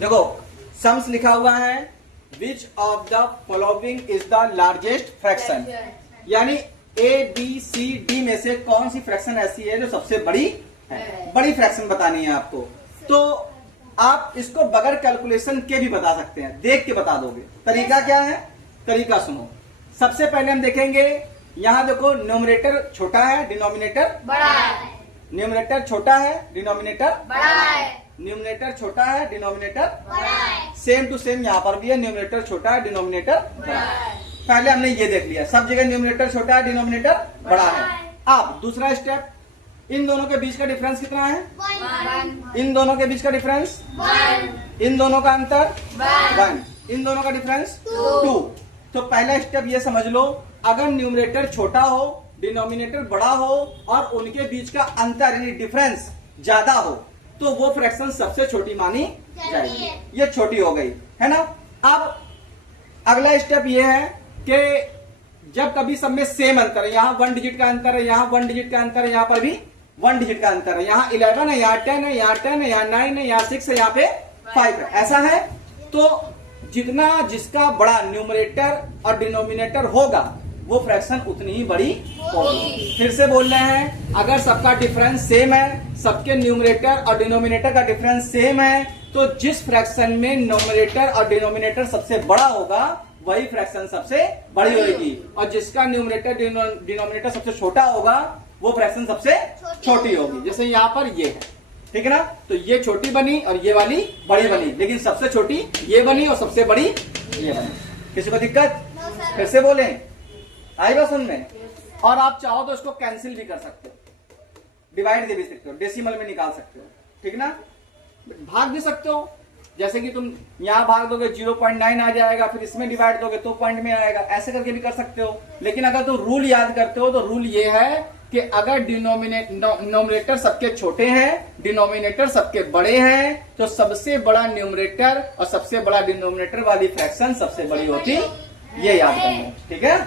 देखो सम्स लिखा हुआ है, which of the following is the largest fraction, यानी ए बी सी डी में से कौन सी फ्रैक्शन ऐसी है जो सबसे बड़ी है। बड़ी फ्रैक्शन बतानी है आपको, तो आप इसको बगैर कैलकुलेशन के भी बता सकते हैं, देख के बता दोगे। तरीका क्या है, तरीका सुनो। सबसे पहले हम देखेंगे, यहाँ देखो न्यूमरेटर छोटा है, डिनोमिनेटर बड़ा है। न्यूमरेटर छोटा है, डिनोमिनेटर बड़ा है। न्यूमरेटर छोटा है, डिनोमिनेटर बड़ा है। सेम टू सेम यहाँ पर भी है, न्यूमरेटर छोटा है, डिनोमिनेटर बड़ा है। पहले हमने ये देख लिया, सब जगह न्यूमरेटर छोटा है, डिनोमिनेटर बड़ा है। अब दूसरा स्टेप, इन दोनों के बीच का डिफरेंस कितना है? 1 इन दोनों के बीच का डिफरेंस 1 इन दोनों का अंतर 1 1 इन दोनों का डिफरेंस 2 2। तो पहला स्टेप ये समझ लो, अगर न्यूमरेटर छोटा हो, डिनोमिनेटर बड़ा हो और उनके बीच का अंतर यानी डिफरेंस ज्यादा हो, तो वो फ्रैक्शन सबसे छोटी मानी जाएगी। ये छोटी हो गई है ना। अब अगला स्टेप ये है कि जब कभी सब में सेम अंतर है, यहाँ 1 डिजिट का अंतर है, यहाँ 1 डिजिट का अंतर है, यहाँ पर भी 1 डिजिट का अंतर है, यहाँ 11 है, यहाँ 10 है, यहाँ 10 है, यहाँ 9 है, यहाँ 6 है, यहाँ पे 5 है, ऐसा है। तो जितना जिसका बड़ा न्यूमरेटर और डिनोमिनेटर होगा वो फ्रैक्शन उतनी ही बड़ी होगी। फिर से बोल रहे हैं, अगर सबका डिफरेंस सेम है, सबके न्यूमरेटर और डिनोमिनेटर का डिफरेंस सेम है, तो जिस फ्रैक्शन में न्यूमरेटर और डिनोमिनेटर सबसे बड़ा होगा वही फ्रैक्शन सबसे बड़ी होगी, और जिसका न्यूमरेटर डिनोमिनेटर सबसे छोटा होगा वो फ्रैक्शन सबसे छोटी होगी। जैसे यहाँ पर ये है, ठीक है ना, तो ये छोटी बनी और ये वाली बड़ी बनी, लेकिन सबसे छोटी ये बनी और सबसे बड़ी ये बनी। किसी को दिक्कत? फिर से बोले, आई बात सुन में। और आप चाहो तो इसको कैंसिल भी कर सकते हो, डिवाइड दे भी सकते हो, डेसिमल में निकाल सकते हो, ठीक ना, भाग भी सकते हो। जैसे कि तुम यहाँ भाग दोगे 0.9 आ जाएगा, फिर इसमें डिवाइड दोगे तो पॉइंट में आएगा, ऐसे करके भी कर सकते हो। लेकिन अगर तुम रूल याद करते हो तो रूल ये है कि अगर डिनोमिनेटर सबके छोटे हैं, डिनोमिनेटर सबके बड़े हैं, तो सबसे बड़ा न्यूमरेटर और सबसे बड़ा डिनोमिनेटर वाली फ्रैक्शन सबसे बड़ी होती, ये याद करना, ठीक है।